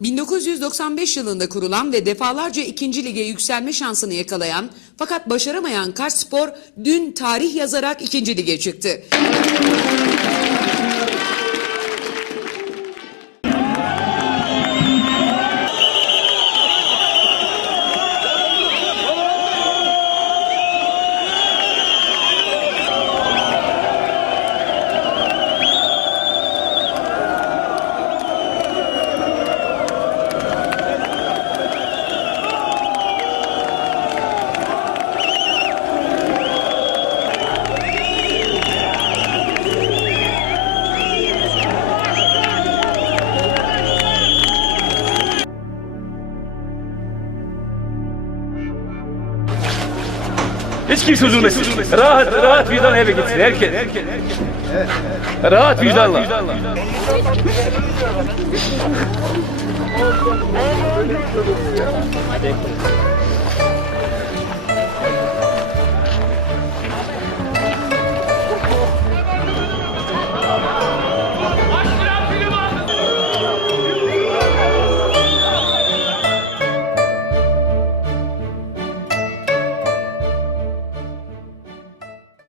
1995 yılında kurulan ve defalarca ikinci lige yükselme şansını yakalayan fakat başaramayan Kaş Spor dün tarih yazarak ikinci lige çıktı. Hiç kimse üzülmesin. Rahat, rahat vicdan eve gitsin herkes. Rahat vicdanla.